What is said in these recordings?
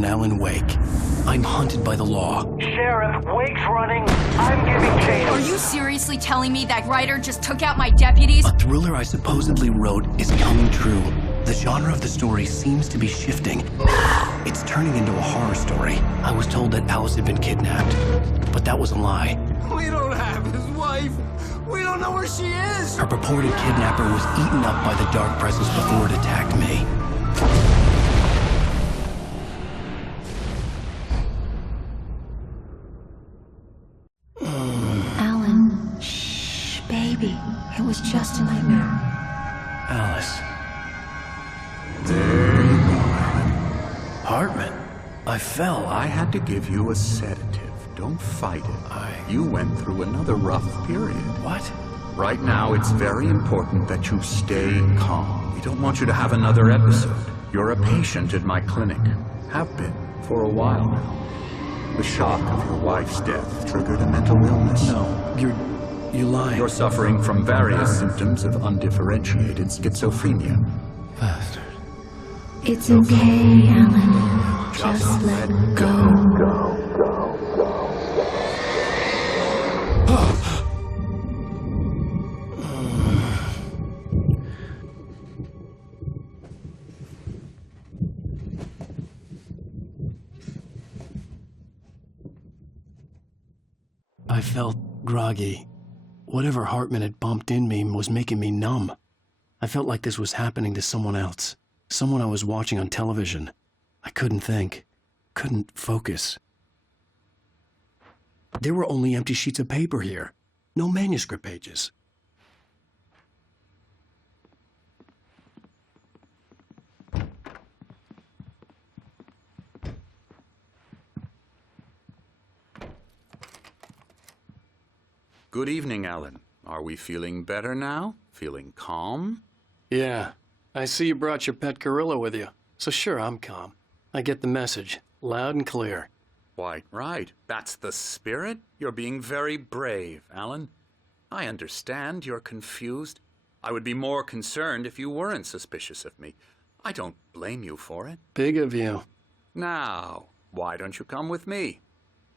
on Alan Wake. I'm hunted by the law. Sheriff, Wake's running. I'm giving chase. Are you seriously telling me that writer just took out my deputies? A thriller I supposedly wrote is coming true. The genre of the story seems to be shifting. It's turning into a horror story. I was told that Alice had been kidnapped, but that was a lie. We don't have his wife. We don't know where she is. Her purported kidnapper was eaten up by the dark presence before it attacked me. Alan, shh, baby. It was just a nightmare. Alice. There you go, Alan. Hartman. I fell. I had to give you a sedative. Don't fight it. You went through another rough period. What? Right now, it's very important that you stay calm. We don't want you to have another episode. You're a patient at my clinic. Have been for a while now. The shock of your wife's death triggered a mental illness. No, you're lying. You're suffering from various symptoms of undifferentiated schizophrenia. Bastard. It's okay, Alan. Just let go. I felt groggy. Whatever Hartman had bumped in me was making me numb. I felt like this was happening to someone else. Someone I was watching on television. I couldn't think. Couldn't focus. There were only empty sheets of paper here. No manuscript pages. Good evening, Alan. Are we feeling better now? Feeling calm? Yeah. I see you brought your pet gorilla with you. So sure, I'm calm. I get the message. Loud and clear. Quite right. That's the spirit. You're being very brave, Alan. I understand you're confused. I would be more concerned if you weren't suspicious of me. I don't blame you for it. Big of you. Now, why don't you come with me?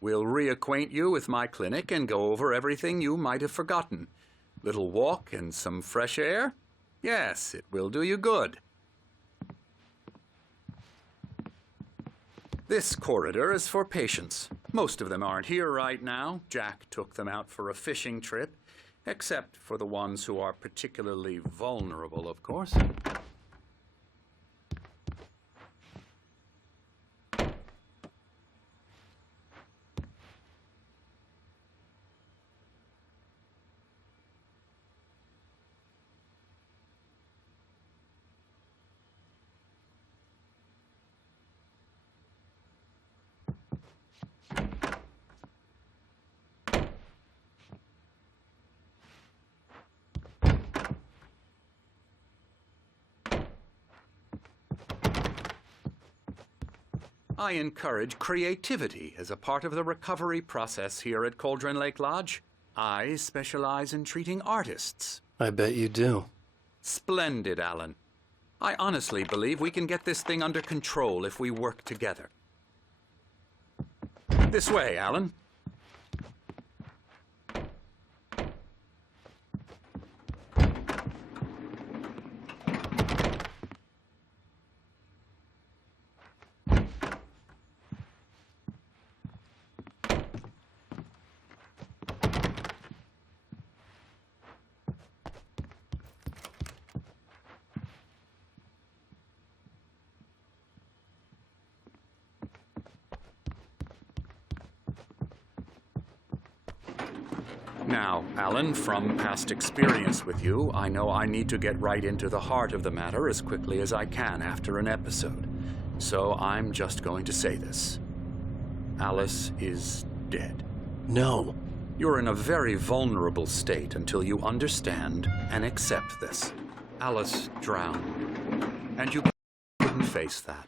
We'll reacquaint you with my clinic and go over everything you might have forgotten. Little walk and some fresh air? Yes, it will do you good. This corridor is for patients. Most of them aren't here right now. Jack took them out for a fishing trip, except for the ones who are particularly vulnerable, of course. I encourage creativity as a part of the recovery process here at Cauldron Lake Lodge. I specialize in treating artists. I bet you do. Splendid, Alan. I honestly believe we can get this thing under control if we work together. This way, Alan. Now, Alan, from past experience with you, I know I need to get right into the heart of the matter as quickly as I can after an episode. So I'm just going to say this. Alice is dead. No. You're in a very vulnerable state until you understand and accept this. Alice drowned, and you couldn't face that.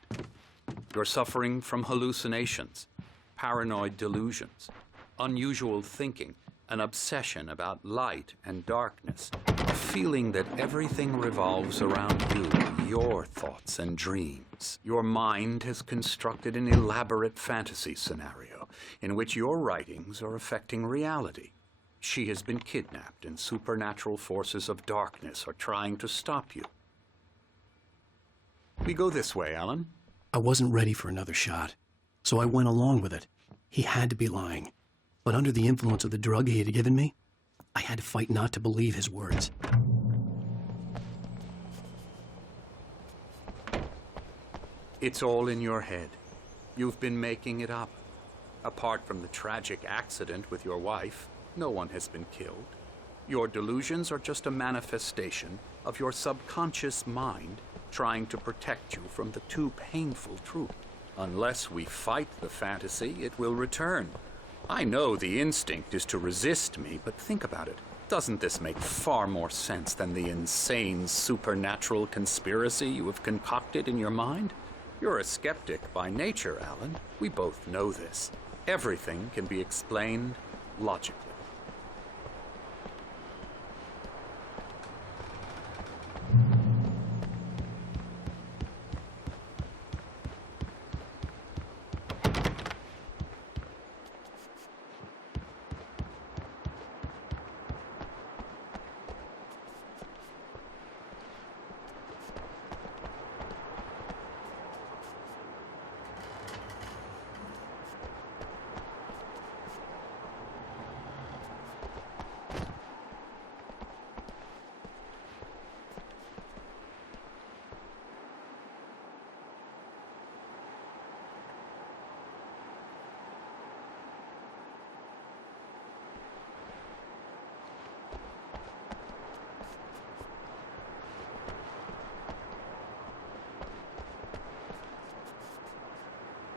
You're suffering from hallucinations, paranoid delusions, unusual thinking, an obsession about light and darkness, a feeling that everything revolves around you, your thoughts and dreams. Your mind has constructed an elaborate fantasy scenario in which your writings are affecting reality. She has been kidnapped and supernatural forces of darkness are trying to stop you. We go this way, Alan. I wasn't ready for another shot, so I went along with it. He had to be lying. But under the influence of the drug he had given me, I had to fight not to believe his words. It's all in your head. You've been making it up. Apart from the tragic accident with your wife, no one has been killed. Your delusions are just a manifestation of your subconscious mind trying to protect you from the too painful truth. Unless we fight the fantasy, it will return. I know the instinct is to resist me, but think about it. Doesn't this make far more sense than the insane supernatural conspiracy you have concocted in your mind? You're a skeptic by nature, Alan. We both know this. Everything can be explained logically.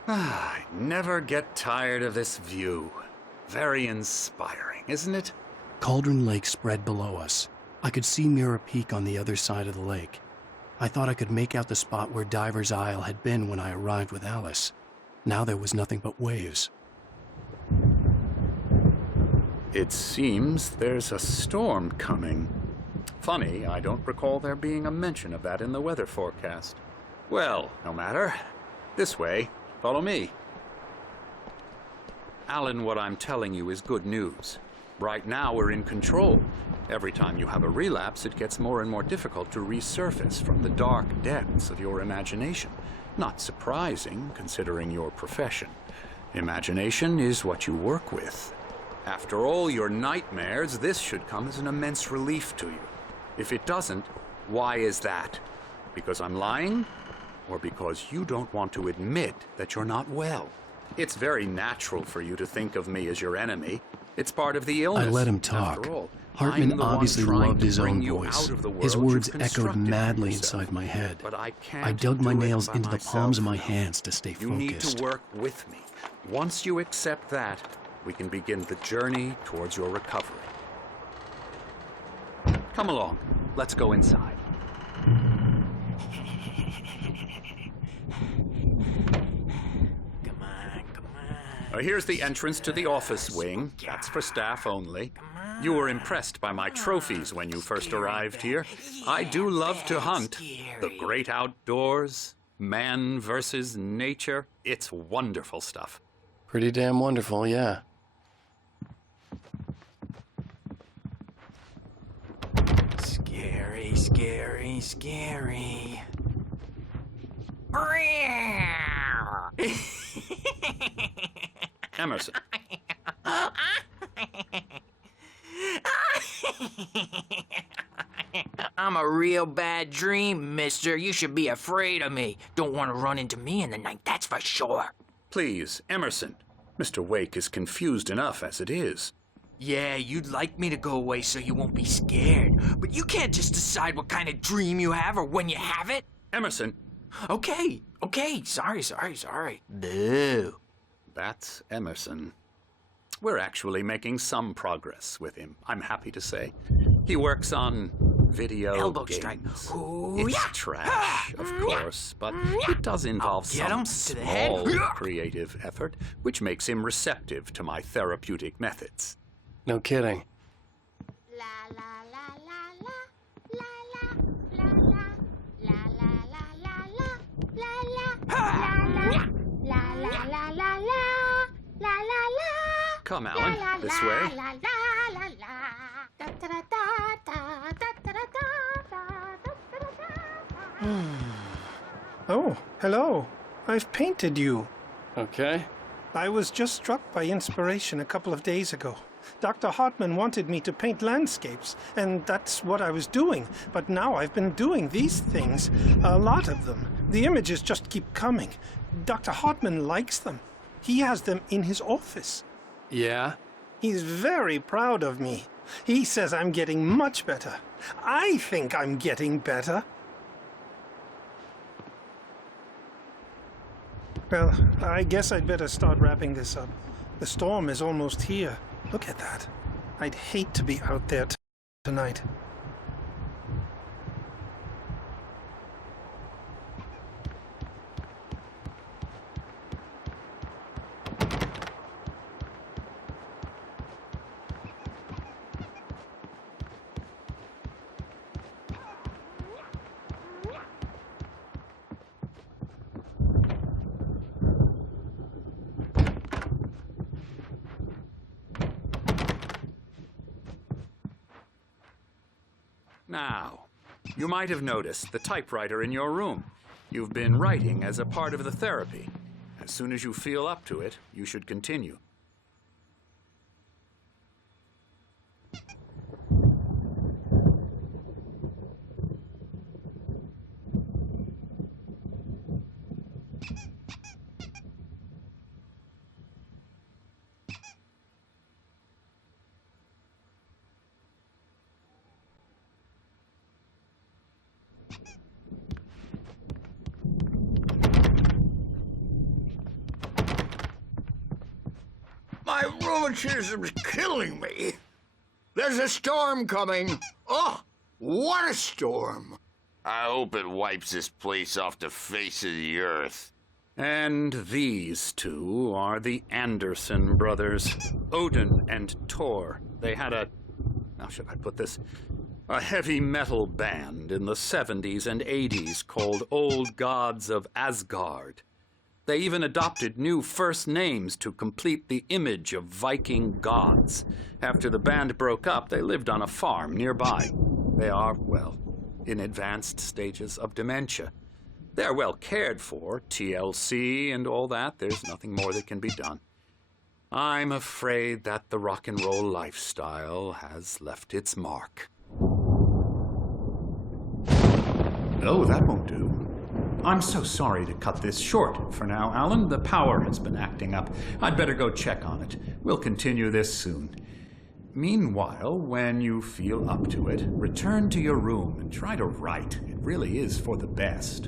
I never get tired of this view. Very inspiring, isn't it? Cauldron Lake spread below us. I could see Mirror Peak on the other side of the lake. I thought I could make out the spot where Diver's Isle had been when I arrived with Alice. Now there was nothing but waves. It seems there's a storm coming. Funny, I don't recall there being a mention of that in the weather forecast. Well, no matter. This way. Follow me. Alan, what I'm telling you is good news. Right now, we're in control. Every time you have a relapse, it gets more and more difficult to resurface from the dark depths of your imagination. Not surprising, considering your profession. Imagination is what you work with. After all your nightmares, this should come as an immense relief to you. If it doesn't, why is that? Because I'm lying? Or because you don't want to admit that you're not well? It's very natural for you to think of me as your enemy. It's part of the illness. I let him talk. After all, Hartman I'm the one obviously trying loved to his bring own you voice. out of the His world words you've echoed constructed for madly yourself. inside my head. But I can't I dug my do it nails by into the myself palms of my now. hands to stay You need focused. to work with me. Once you accept that, we can begin the journey towards your recovery. Come along. Let's go inside. Here's the entrance to the office wing. That's for staff only. You were impressed by my trophies when you first arrived here. I do love to hunt. The great outdoors, man versus nature. It's wonderful stuff. Pretty damn wonderful, yeah. Scary, scary, scary. Emerson. I'm a real bad dream, mister. You should be afraid of me. Don't want to run into me in the night, that's for sure. Please, Emerson. Mr. Wake is confused enough as it is. Yeah, you'd like me to go away so you won't be scared. But you can't just decide what kind of dream you have or when you have it. Emerson. Okay. Sorry. Boo. That's Emerson. We're actually making some progress with him, I'm happy to say. He works on video Elbow games. strike. Ooh, It's yeah. trash, of course, but it does involve I'll get him some to the head. small creative effort, which makes him receptive to my therapeutic methods. No kidding. Come, Alan, this way. Oh, hello. I've painted you. Okay. I was just struck by inspiration a couple of days ago. Dr. Hartman wanted me to paint landscapes, and that's what I was doing. But now I've been doing these things, a lot of them. The images just keep coming. Dr. Hartman likes them. He has them in his office. Yeah? He's very proud of me. He says I'm getting much better. I think I'm getting better. Well, I guess I'd better start wrapping this up. The storm is almost here. Look at that. I'd hate to be out there tonight. Now, you might have noticed the typewriter in your room. You've been writing as a part of the therapy. As soon as you feel up to it, you should continue. My rheumatism's killing me. There's a storm coming. Oh, what a storm. I hope it wipes this place off the face of the earth. And these two are the Anderson brothers, Odin and Thor. They had how should I put this? A heavy metal band in the 70s and 80s called Old Gods of Asgard. They even adopted new first names to complete the image of Viking gods. After the band broke up, they lived on a farm nearby. They are, well, in advanced stages of dementia. They're well cared for, TLC and all that. There's nothing more that can be done. I'm afraid that the rock and roll lifestyle has left its mark. Oh, that won't do. I'm so sorry to cut this short for now, Alan. The power has been acting up. I'd better go check on it. We'll continue this soon. Meanwhile, when you feel up to it, return to your room and try to write. It really is for the best.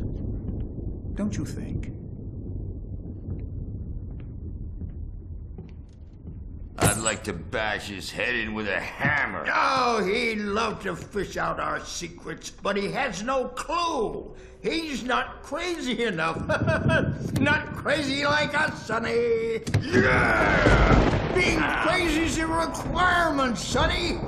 Don't you think? I'd like to bash his head in with a hammer. Oh, he'd love to fish out our secrets, but he has no clue. He's not crazy enough. Not crazy like us, Sonny. Yeah! Being crazy's a requirement, Sonny.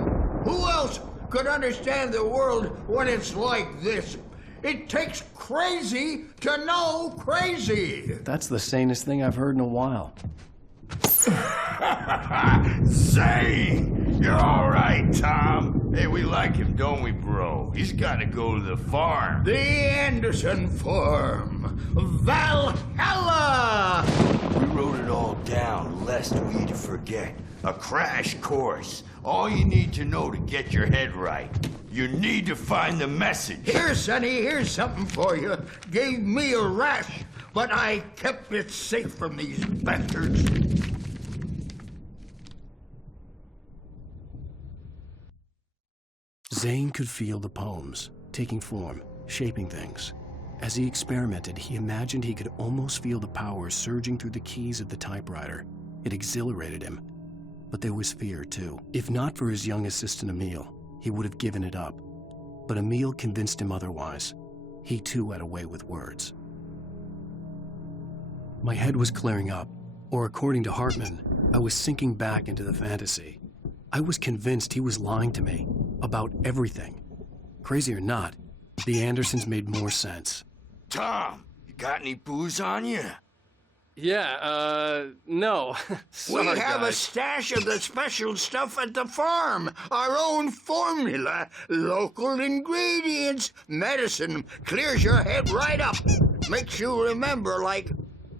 Who else could understand the world when it's like this? It takes crazy to know crazy. That's the sanest thing I've heard in a while. Zane! You're all right, Tom. Hey, we like him, don't we, bro? He's got to go to the farm. The Anderson Farm. Valhalla! We wrote it all down, lest we forget. A crash course. All you need to know to get your head right. You need to find the message. Here, Sonny, here's something for you. Gave me a rash, but I kept it safe from these bastards. Zane could feel the poems, taking form, shaping things. As he experimented, he imagined he could almost feel the power surging through the keys of the typewriter. It exhilarated him. But there was fear, too. If not for his young assistant, Emil, he would have given it up. But Emil convinced him otherwise. He, too, had a way with words. My head was clearing up, or according to Hartman, I was sinking back into the fantasy. I was convinced he was lying to me about everything. Crazy or not, the Andersons made more sense. Tom, you got any booze on you? Yeah, no. We Sorry, have a guys. stash of the special stuff at the farm. Our own formula. Local ingredients. Medicine. Clears your head right up. Makes you remember like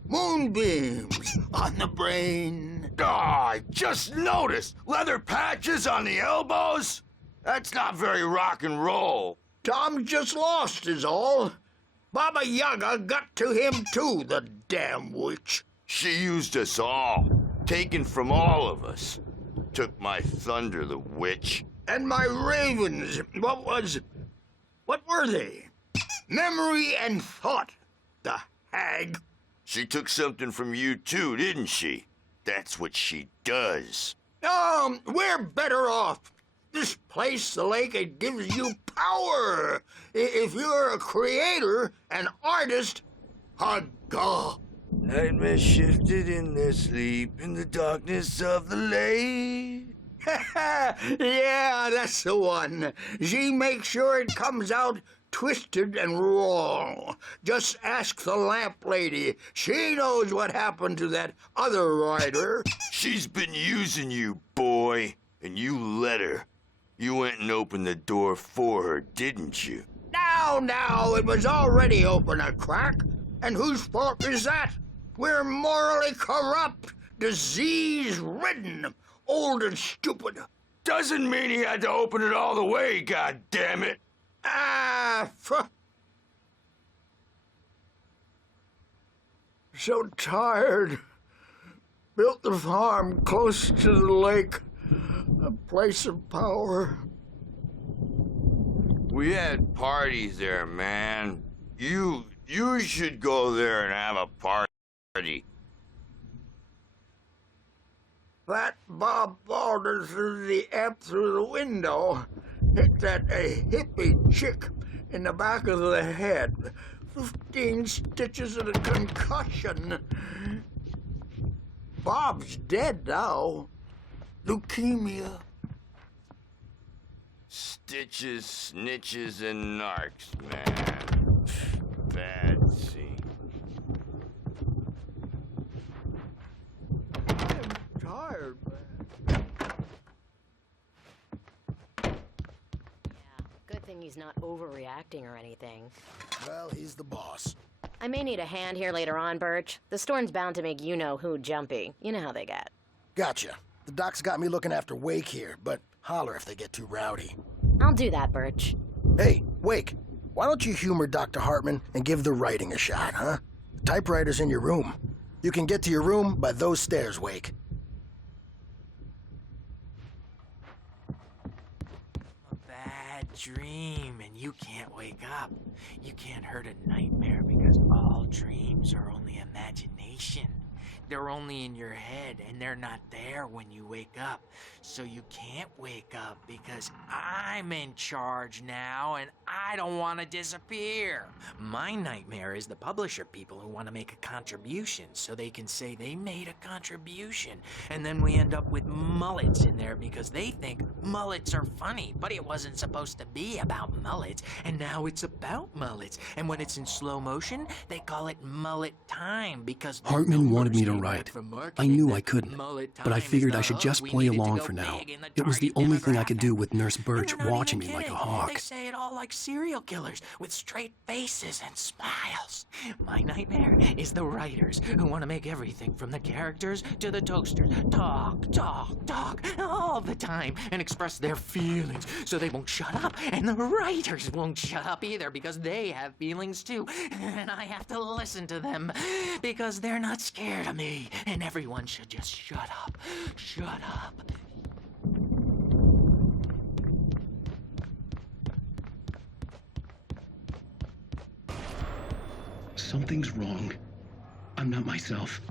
moonbeams on the brain. Oh, I just noticed. Leather patches on the elbows? That's not very rock and roll. Tom just lost is all. Baba Yaga got to him too, the damn witch. She used us all. Taken from all of us. Took my thunder, the witch. And my ravens, what were they? Memory and thought, the hag. She took something from you too, didn't she? That's what she does. We're better off. This place, the lake, it gives you power. If you're a creator, an artist, a god. Nightmares shifted in their sleep in the darkness of the lake. Yeah, that's the one. She makes sure it comes out twisted and wrong. Just ask the lamp lady. She knows what happened to that other rider. She's been using you, boy, and you let her. You went and opened the door for her, didn't you? Now, it was already open a crack. And whose fault is that? We're morally corrupt, disease-ridden, old and stupid. Doesn't mean he had to open it all the way, goddammit. So tired. Built the farm close to the lake. A place of power. We had parties there, man. You should go there and have a party. That Bob Balder threw the amp through the window. Hit that hippie chick in the back of the head. 15 stitches and a concussion. Bob's dead now. Leukemia. Stitches, snitches, and narcs, man. Bad scene. I'm tired, man. Yeah, good thing he's not overreacting or anything. Well, he's the boss. I may need a hand here later on, Birch. The storm's bound to make you-know-who jumpy. You know how they get. Gotcha. The doc's got me looking after Wake here, but holler if they get too rowdy. I'll do that, Birch. Hey, Wake, why don't you humor Dr. Hartman and give the writing a shot, huh? The typewriter's in your room. You can get to your room by those stairs, Wake. A bad dream, and you can't wake up. You can't hurt a nightmare because all dreams are only imagination. They're only in your head, and they're not there when you wake up. So you can't wake up because I'm in charge now, and I don't want to disappear. My nightmare is the publisher people who want to make a contribution so they can say they made a contribution. And then we end up with mullets in there because they think mullets are funny, but it wasn't supposed to be about mullets, and now it's about mullets. And when it's in slow motion, they call it mullet time because Hartman wanted me to write. I knew I couldn't, but I figured I should just play along for now. It was the only thing I could do with Nurse Birch watching me like a They hawk. say it all like serial killers with straight faces and smiles. My nightmare is the writers who want to make everything from the characters to the toasters talk all the time and express their feelings so they won't shut up. And the writers won't shut up either because they have feelings too. And I have to listen to them because they're not scared of me. And everyone should just shut up. Shut up. Something's wrong. I'm not myself.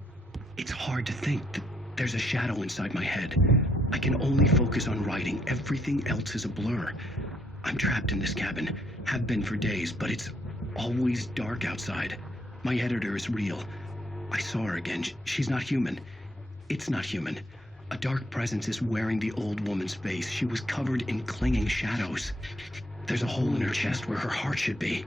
It's hard to think that there's a shadow inside my head. I can only focus on writing. Everything else is a blur. I'm trapped in this cabin. Have been for days, but it's always dark outside. My editor is real. I saw her again. She's not human. It's not human. A dark presence is wearing the old woman's face. She was covered in clinging shadows. There's a hole in her chest where her heart should be.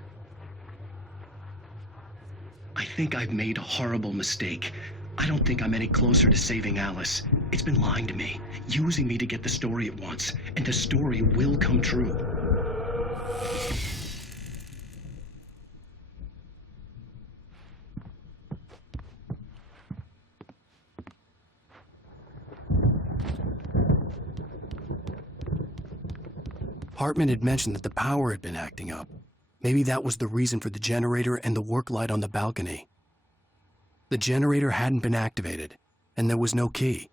I think I've made a horrible mistake. I don't think I'm any closer to saving Alice. It's been lying to me, using me to get the story it wants, and the story will come true. Hartman had mentioned that the power had been acting up. Maybe that was the reason for the generator and the work light on the balcony. The generator hadn't been activated, and there was no key.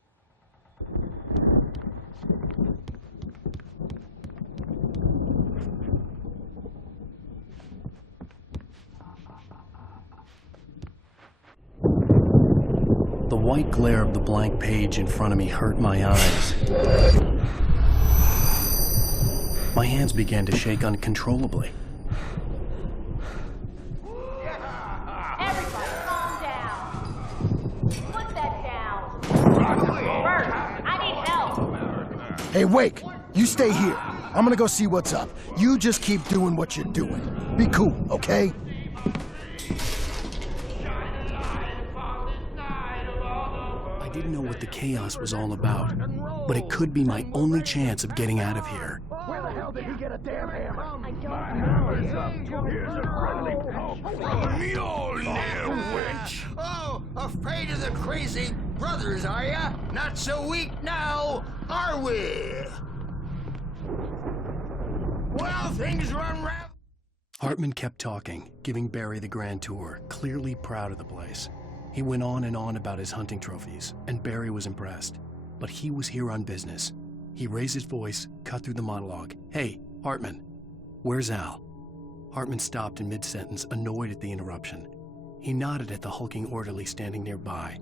The white glare of the blank page in front of me hurt my eyes. My hands began to shake uncontrollably. Everybody, calm down. Put that down. Bert, I need help. Hey, Wake, you stay here. I'm gonna go see what's up. You just keep doing what you're doing. Be cool, okay? I didn't know what the chaos was all about, but it could be my only chance of getting out of here. Where the hell did he get a damn hammer? I don't know. Here's a friendly poke from Mjolnir, witch. Oh, afraid of the crazy brothers, are ya? Not so weak now, are we? Well, things run round. Hartman kept talking, giving Barry the grand tour, clearly proud of the place. He went on and on about his hunting trophies, and Barry was impressed. But he was here on business. He raised his voice, cut through the monologue. Hey, Hartman, where's Al? Hartman stopped in mid-sentence, annoyed at the interruption. He nodded at the hulking orderly standing nearby.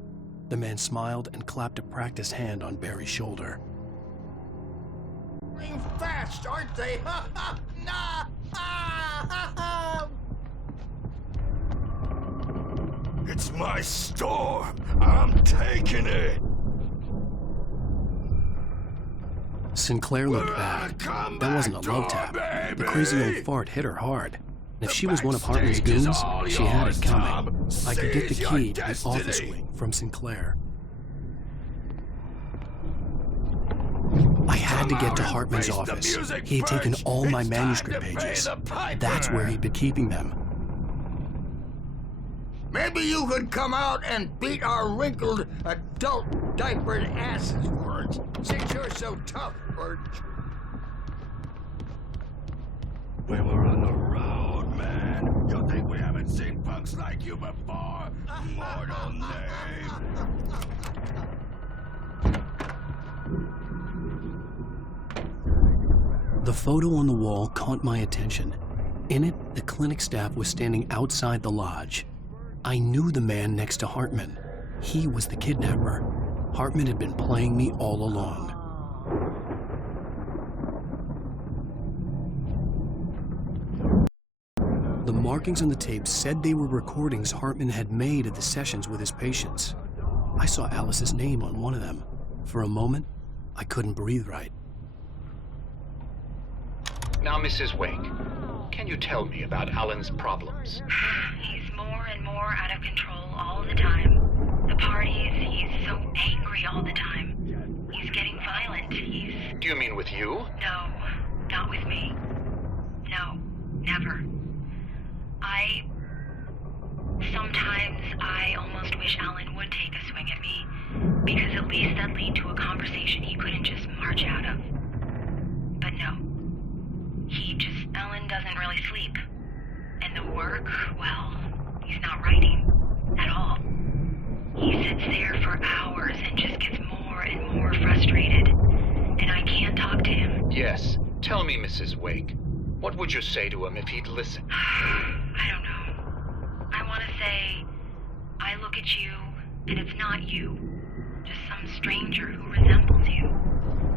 The man smiled and clapped a practiced hand on Barry's shoulder. Fast, aren't they? Nah. It's my storm. I'm taking it. Sinclair looked back. That wasn't a love tap. The crazy old fart hit her hard. And if she was one of Hartman's goons, she had it coming. I could get the key to the office wing from Sinclair. I had to get to Hartman's office. He had taken all my manuscript pages. That's where he'd been keeping them. Maybe you could come out and beat our wrinkled, adult, diapered asses for it, since you're so tough, Birch. We were on the road, man. You think we haven't seen punks like you before? Mortal name. The photo on the wall caught my attention. In it, the clinic staff was standing outside the lodge. I knew the man next to Hartman. He was the kidnapper. Hartman had been playing me all along. The markings on the tape said they were recordings Hartman had made at the sessions with his patients. I saw Alice's name on one of them. For a moment, I couldn't breathe right. Now, Mrs. Wake, can you tell me about Alan's problems? He's more and more out of control all the time. The parties, he's so angry all the time. He's getting violent. Do you mean with you? No, not with me. No, never. Sometimes I almost wish Alan would take a swing at me, because at least that'd lead to a conversation he couldn't just march out of. But no. Alan doesn't really sleep. And the work, well, he's not writing at all. He sits there for hours and just gets more and more frustrated. And I can't talk to him. Yes. Tell me, Mrs. Wake. What would you say to him if he'd listen? I don't know. I want to say, I look at you, and it's not you. Just some stranger who resembles you.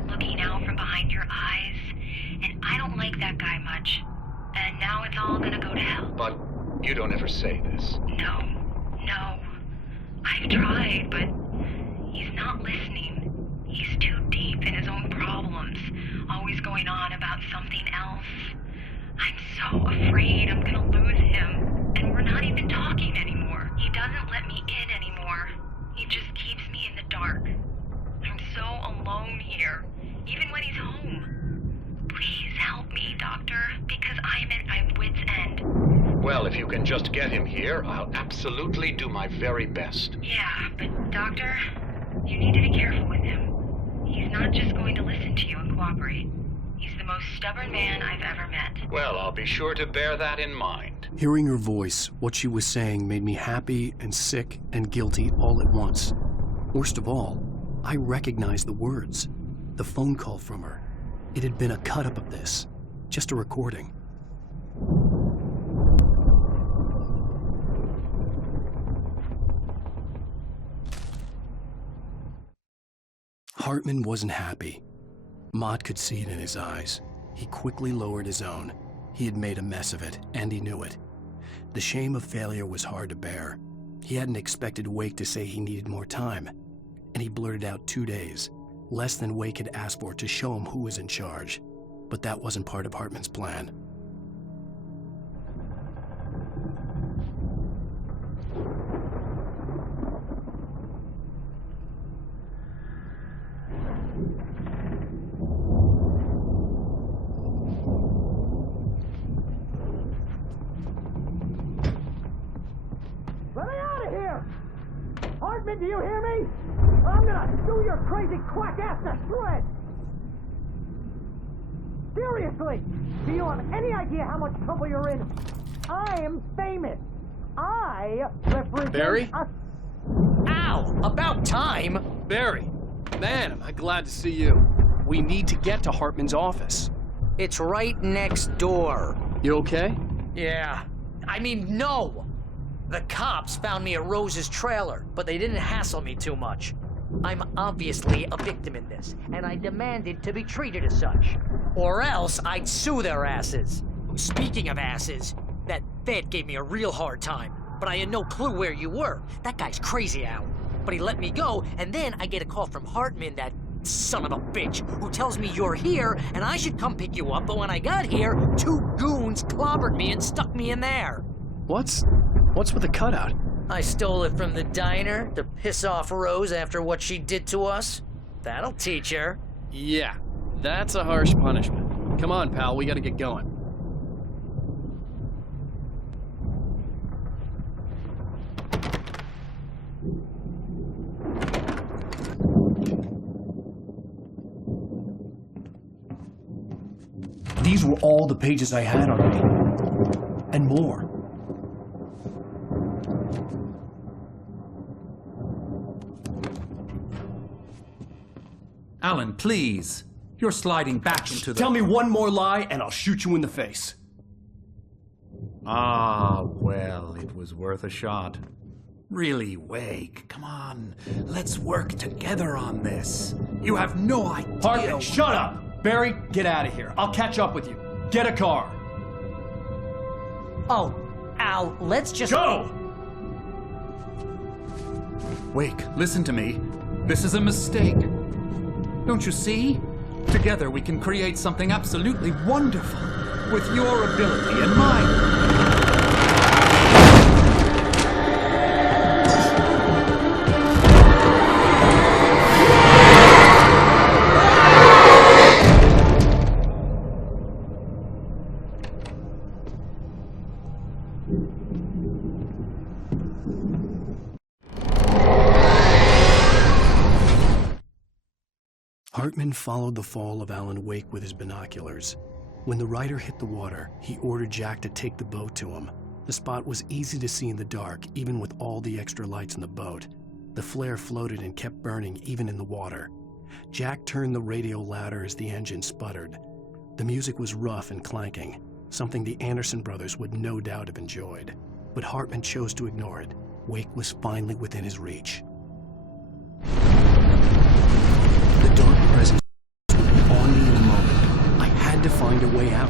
Looking out from behind your eyes. And I don't like that guy much. And now it's all gonna go to hell. But you don't ever say this. No. I've tried, but he's not listening. He's Well, if you can just get him here, I'll absolutely do my very best. Yeah, but Doctor, you need to be careful with him. He's not just going to listen to you and cooperate. He's the most stubborn man I've ever met. Well, I'll be sure to bear that in mind. Hearing her voice, what she was saying made me happy and sick and guilty all at once. Worst of all, I recognized the words. The phone call from her. It had been a cut-up of this. Just a recording. Hartman wasn't happy. Mott could see it in his eyes. He quickly lowered his own. He had made a mess of it, and he knew it. The shame of failure was hard to bear. He hadn't expected Wake to say he needed more time, and he blurted out 2 days, less than Wake had asked for to show him who was in charge. But that wasn't part of Hartman's plan. Let me out of here! Hartman, do you hear me? I'm gonna chew your crazy quack ass to shreds! Seriously! Do you have any idea how much trouble you're in? I'm famous! I represent Barry? Ow! About time! Barry, man, am I glad to see you. We need to get to Hartman's office. It's right next door. You okay? Yeah. I mean, no! The cops found me at Rose's trailer, but they didn't hassle me too much. I'm obviously a victim in this, and I demanded to be treated as such. Or else I'd sue their asses. Speaking of asses, that Fed gave me a real hard time, but I had no clue where you were. That guy's crazy, Al. But he let me go, and then I get a call from Hartman, that son of a bitch, who tells me you're here, and I should come pick you up, but when I got here, 2 goons clobbered me and stuck me in there. What's with the cutout? I stole it from the diner to piss off Rose after what she did to us. That'll teach her. Yeah, that's a harsh punishment. Come on, pal, we gotta get going. These were all the pages I had on me. And more. Alan, please. You're sliding back into the... Tell me one more lie and I'll shoot you in the face. Ah, well, it was worth a shot. Really, Wake, come on. Let's work together on this. You have no idea... Hartman, shut up! Barry, get out of here. I'll catch up with you. Get a car. Oh, Al, let's just... Go! Wake, listen to me. This is a mistake. Don't you see? Together we can create something absolutely wonderful. With your ability and mine. Hartman followed the fall of Alan Wake with his binoculars. When the rider hit the water, he ordered Jack to take the boat to him. The spot was easy to see in the dark, even with all the extra lights in the boat. The flare floated and kept burning even in the water. Jack turned the radio louder as the engine sputtered. The music was rough and clanking, something the Anderson brothers would no doubt have enjoyed. But Hartman chose to ignore it. Wake was finally within his reach. The dark presence would be on me in a moment. I had to find a way out.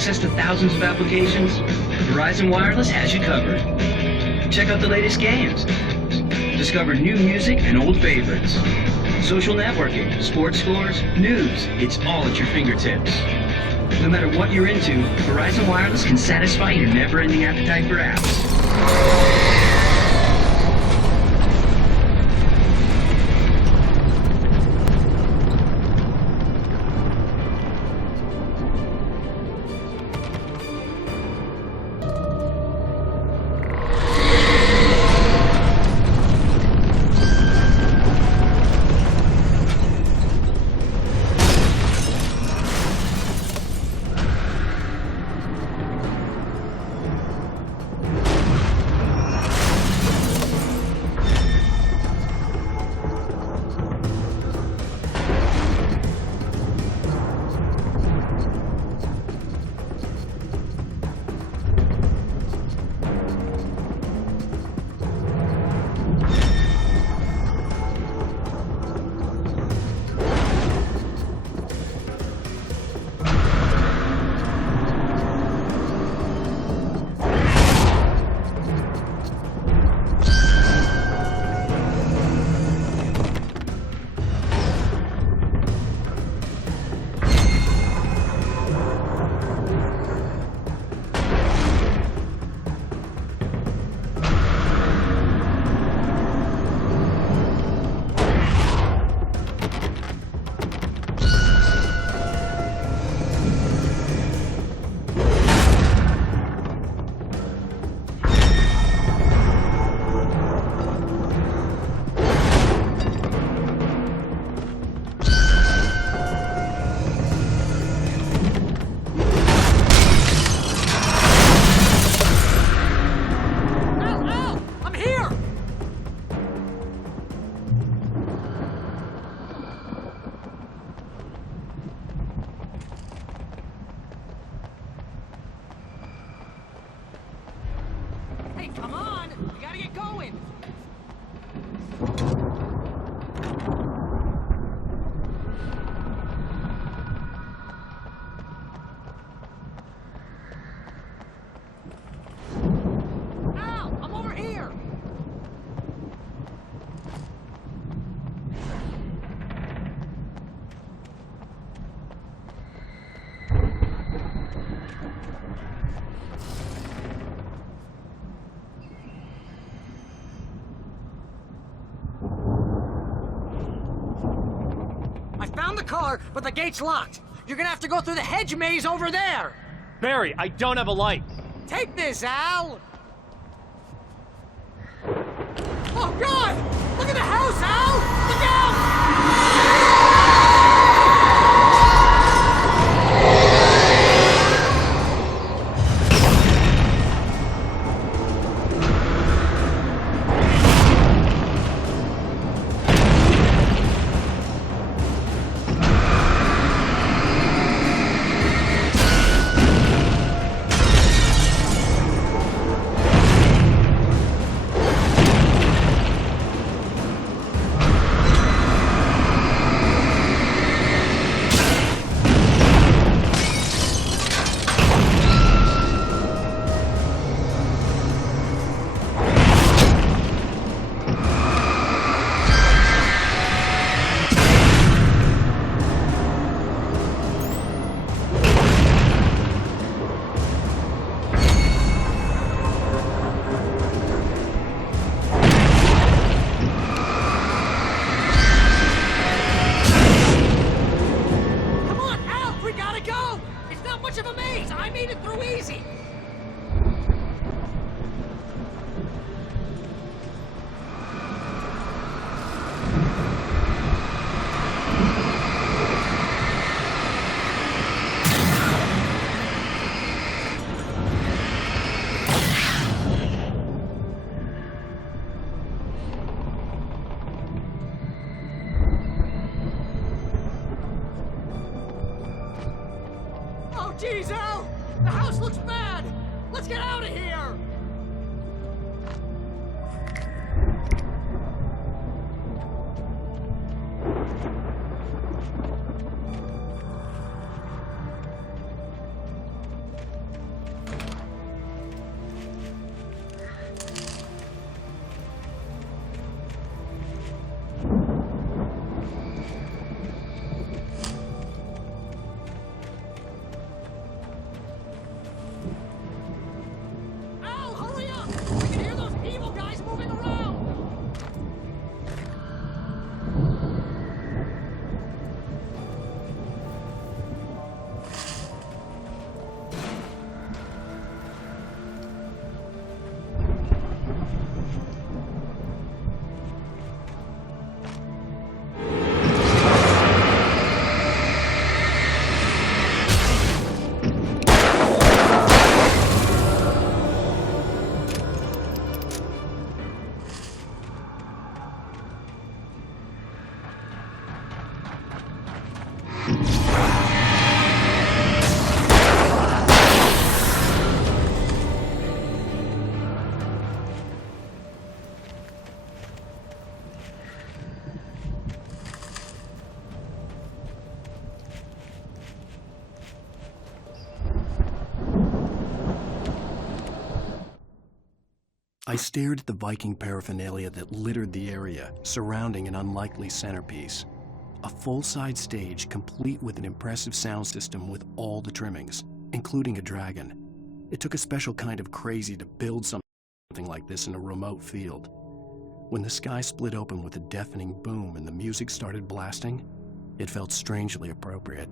access to thousands of applications? Verizon Wireless has you covered. Check out the latest games. Discover new music and old favorites. Social networking, sports scores, news. It's all at your fingertips. No matter what you're into, Verizon Wireless can satisfy your never-ending appetite for apps. Car, but the gate's locked. You're gonna have to go through the hedge maze over there. Barry, I don't have a light. Take this, Al. Oh, God! Look at the house, Al! Look out! Jeez, Al! The house looks bad! Let's get out of here! I stared at the Viking paraphernalia that littered the area surrounding an unlikely centerpiece. A full-size stage complete with an impressive sound system with all the trimmings, including a dragon. It took a special kind of crazy to build something like this in a remote field. When the sky split open with a deafening boom and the music started blasting, it felt strangely appropriate.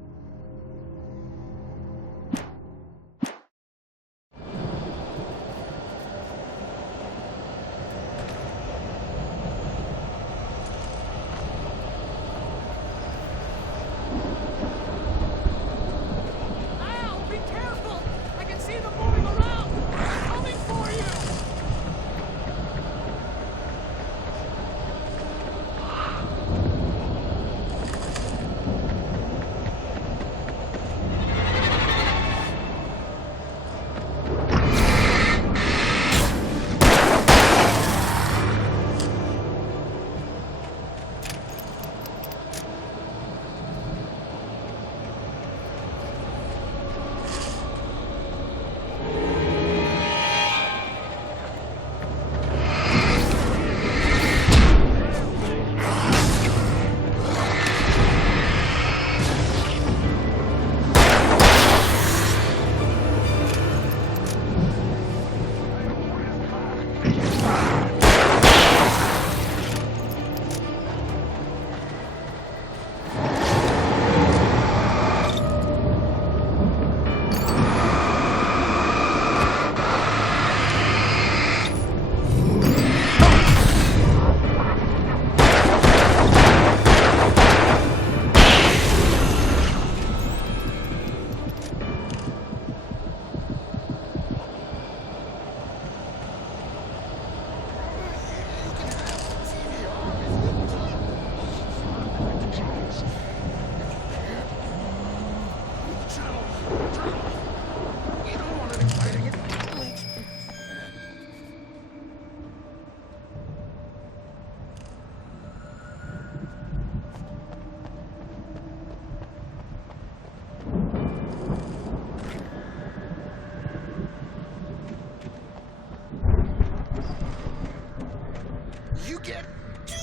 You get 2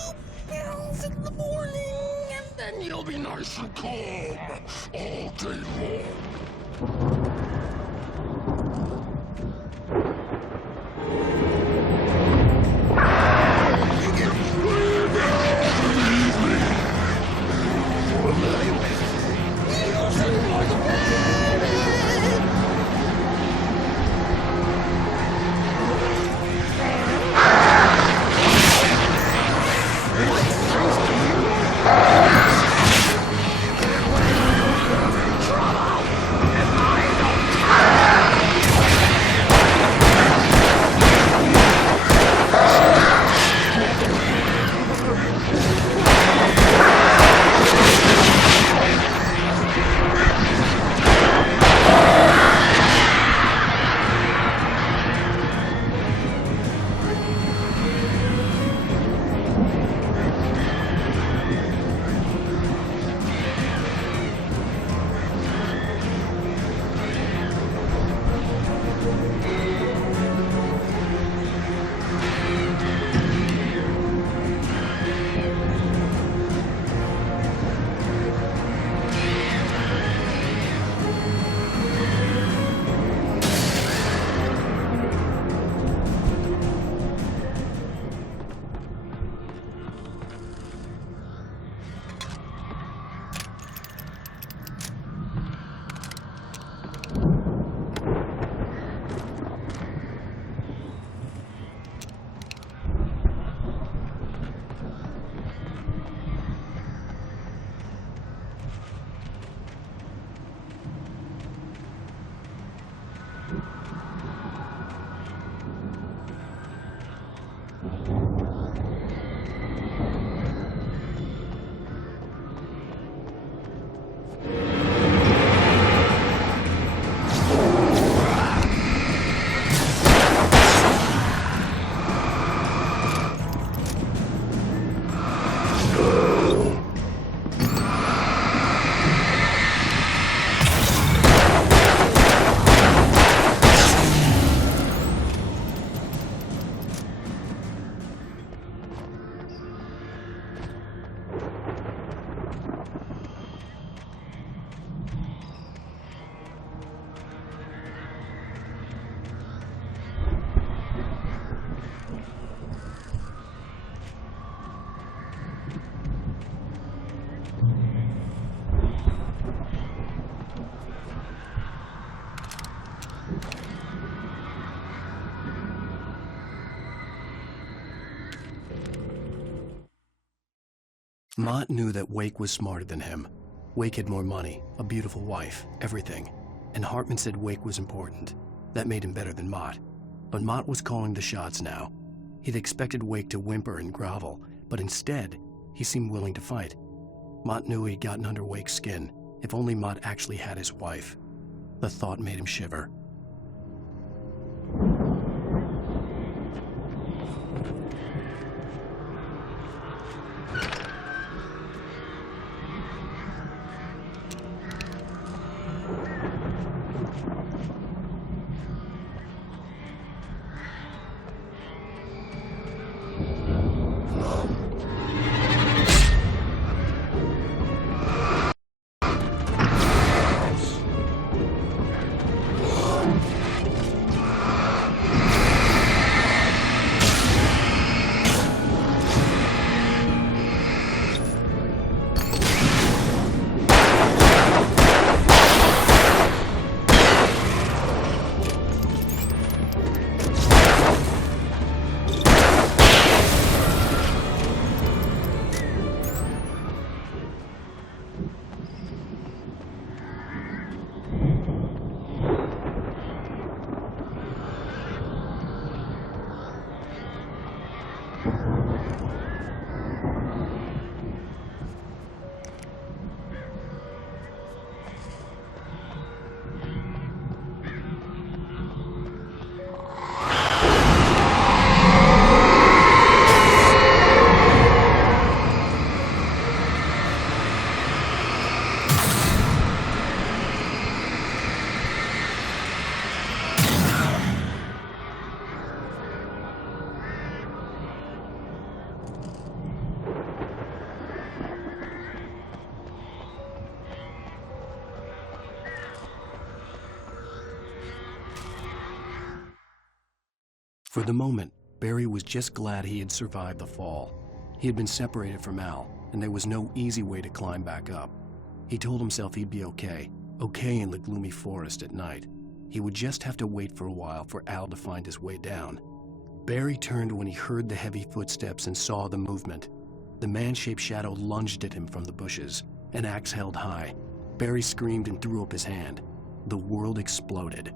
pills in the morning, and then you'll be nice and calm all day long. Mott knew that Wake was smarter than him. Wake had more money, a beautiful wife, everything. And Hartman said Wake was important. That made him better than Mott. But Mott was calling the shots now. He'd expected Wake to whimper and grovel, but instead, he seemed willing to fight. Mott knew he'd gotten under Wake's skin. If only Mott actually had his wife. The thought made him shiver. For the moment, Barry was just glad he had survived the fall. He had been separated from Al, and there was no easy way to climb back up. He told himself he'd be okay in the gloomy forest at night. He would just have to wait for a while for Al to find his way down. Barry turned when he heard the heavy footsteps and saw the movement. The man-shaped shadow lunged at him from the bushes, an axe held high. Barry screamed and threw up his hand. The world exploded.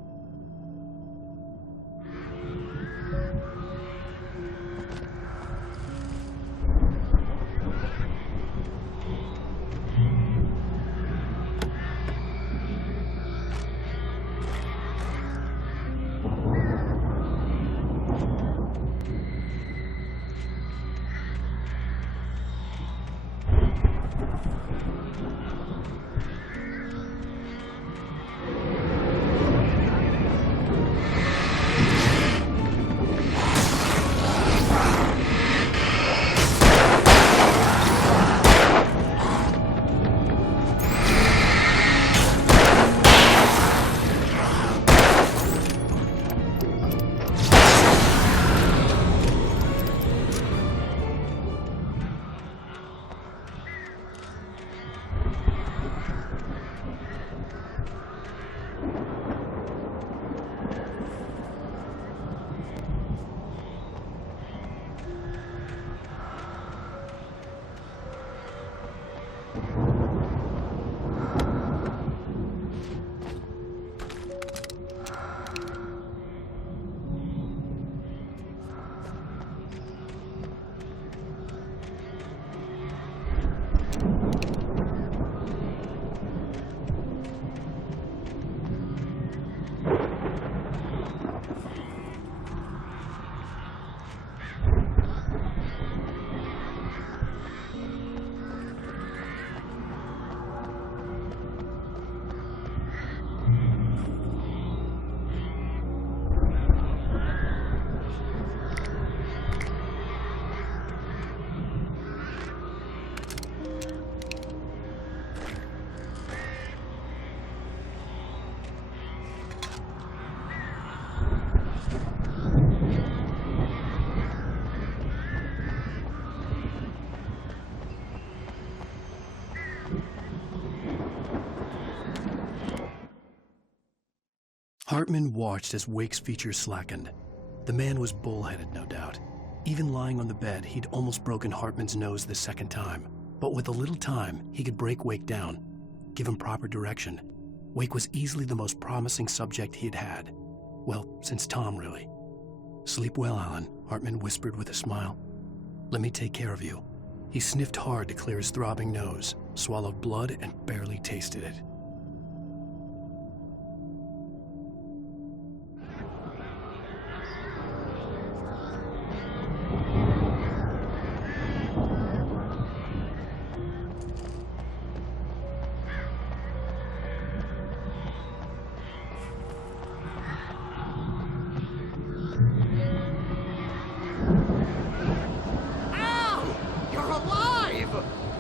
Hartman watched as Wake's features slackened. The man was bullheaded, no doubt. Even lying on the bed, he'd almost broken Hartman's nose the second time. But with a little time, he could break Wake down, give him proper direction. Wake was easily the most promising subject he had had. Well, since Tom, really. "Sleep well, Alan," Hartman whispered with a smile. "Let me take care of you." He sniffed hard to clear his throbbing nose, swallowed blood, and barely tasted it.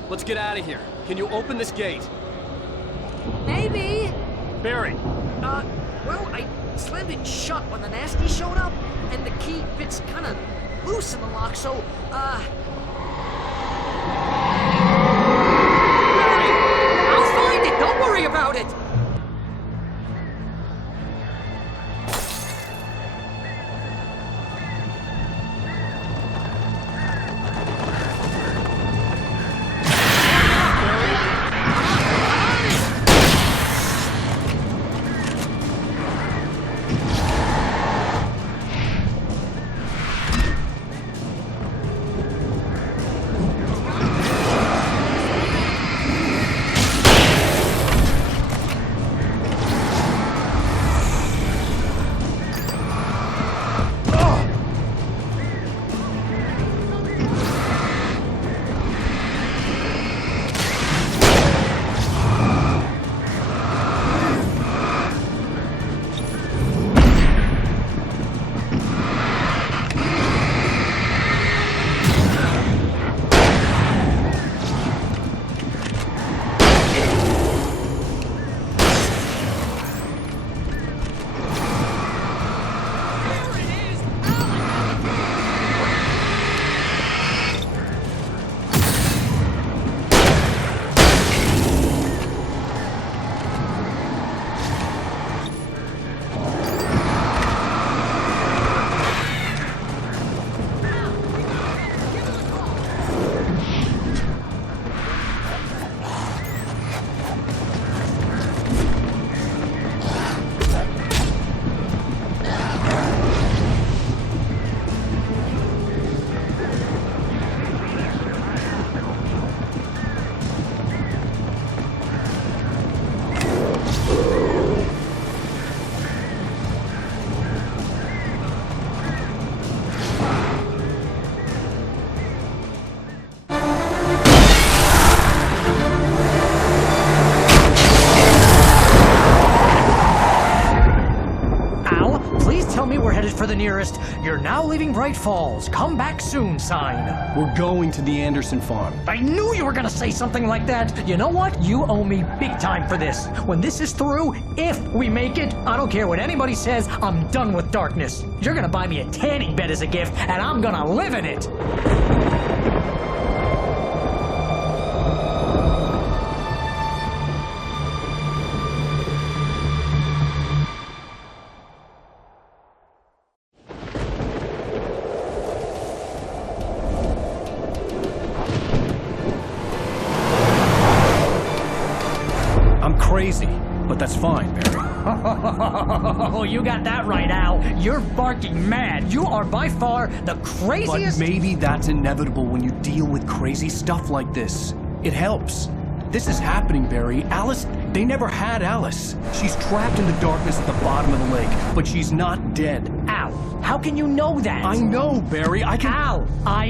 Let's get out of here. Can you open this gate? Maybe. Barry! Well, I slammed it shut when the nasty showed up, and the key fits kind of loose in the lock, so, Barry! I'll find it! Don't worry about it! For the nearest, "You're now leaving Bright Falls. Come back soon" sign. We're going to the Anderson farm. I knew you were gonna say something like that. You know what? You owe me big time for this. When this is through, if we make it, I don't care what anybody says, I'm done with darkness. You're gonna buy me a tanning bed as a gift, and I'm gonna live in it. Crazy, but that's fine, Barry. Oh, you got that right, Al. You're barking mad. You are by far the craziest... But maybe that's inevitable when you deal with crazy stuff like this. It helps. This is happening, Barry. Alice, they never had Alice. She's trapped in the darkness at the bottom of the lake, but she's not dead. Al, how can you know that? I know, Barry. I can... Al,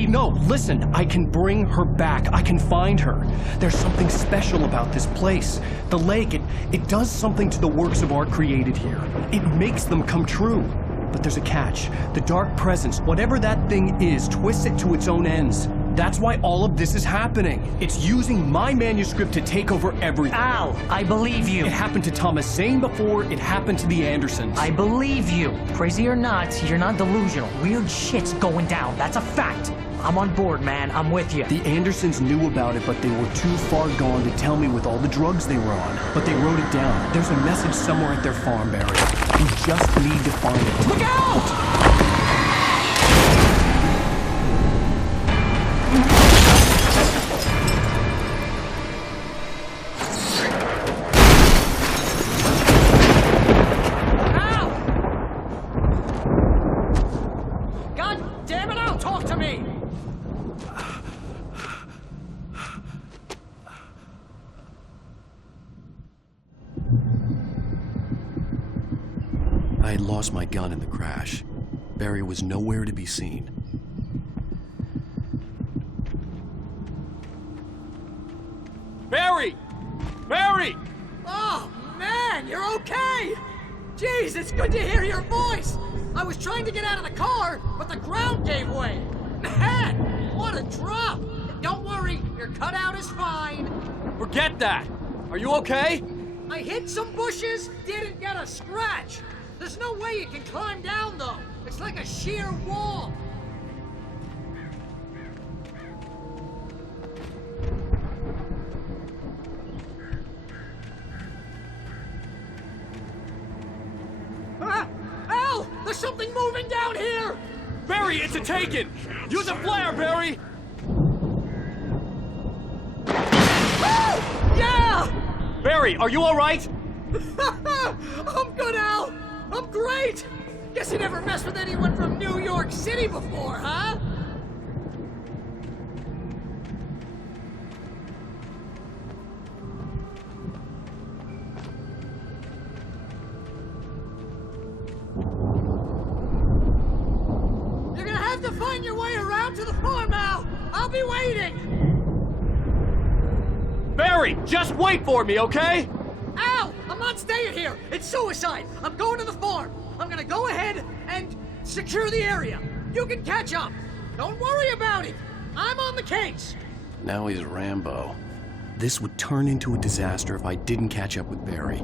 No, listen. I can bring her back. I can find her. There's something special about this place. The lake, it does something to the works of art created here. It makes them come true. But there's a catch. The dark presence, whatever that thing is, twists it to its own ends. That's why all of this is happening. It's using my manuscript to take over everything. Al, I believe you. It happened to Thomas Zane before, it happened to the Andersons. I believe you. Crazy or not, you're not delusional. Weird shit's going down. That's a fact. I'm on board, man. I'm with you. The Andersons knew about it, but they were too far gone to tell me with all the drugs they were on. But they wrote it down. There's a message somewhere at their farm, Barry. We just need to find it. Look out! lost my gun in the crash. Barry was nowhere to be seen. Barry! Barry! Oh, man, you're okay! Jeez, it's good to hear your voice! I was trying to get out of the car, but the ground gave way! Man, what a drop! Don't worry, your cutout is fine. Forget that! Are you okay? I hit some bushes, didn't get a scratch. There's no way you can climb down, though. It's like a sheer wall. Al! There's something moving down here! Barry, it's a taken! Use a flare, Barry! Yeah! Barry, are you alright? I'm good, Al! I'm great! Guess you never messed with anyone from New York City before, huh? You're gonna have to find your way around to the farm, Al! I'll be waiting! Barry, just wait for me, okay? Al! I'm not staying here! It's suicide! I'm going to the farm! I'm gonna go ahead and secure the area. You can catch up. Don't worry about it. I'm on the case. Now he's Rambo. This would turn into a disaster if I didn't catch up with Barry.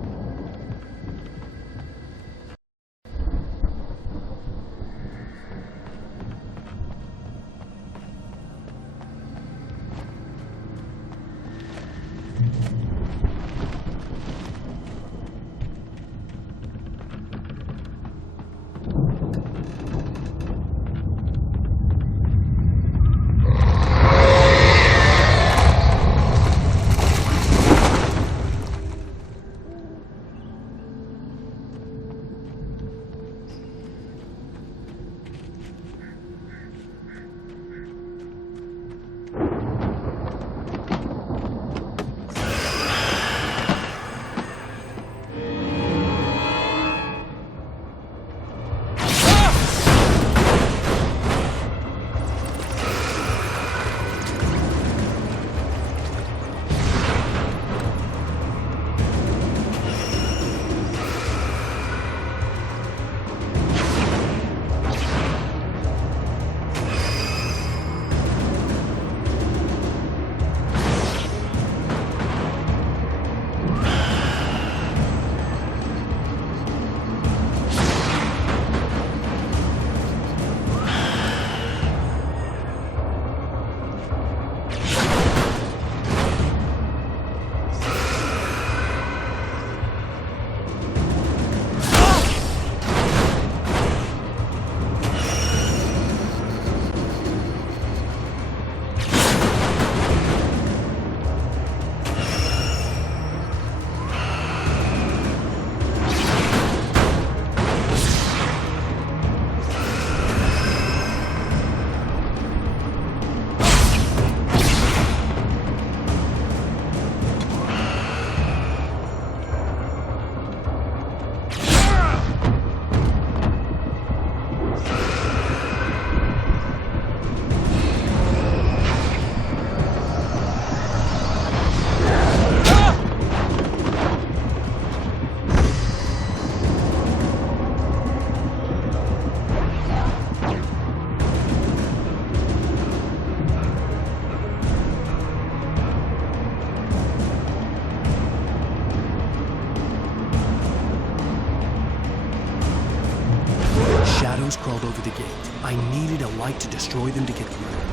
Shadows crawled over the gate. I needed a light to destroy them to get through.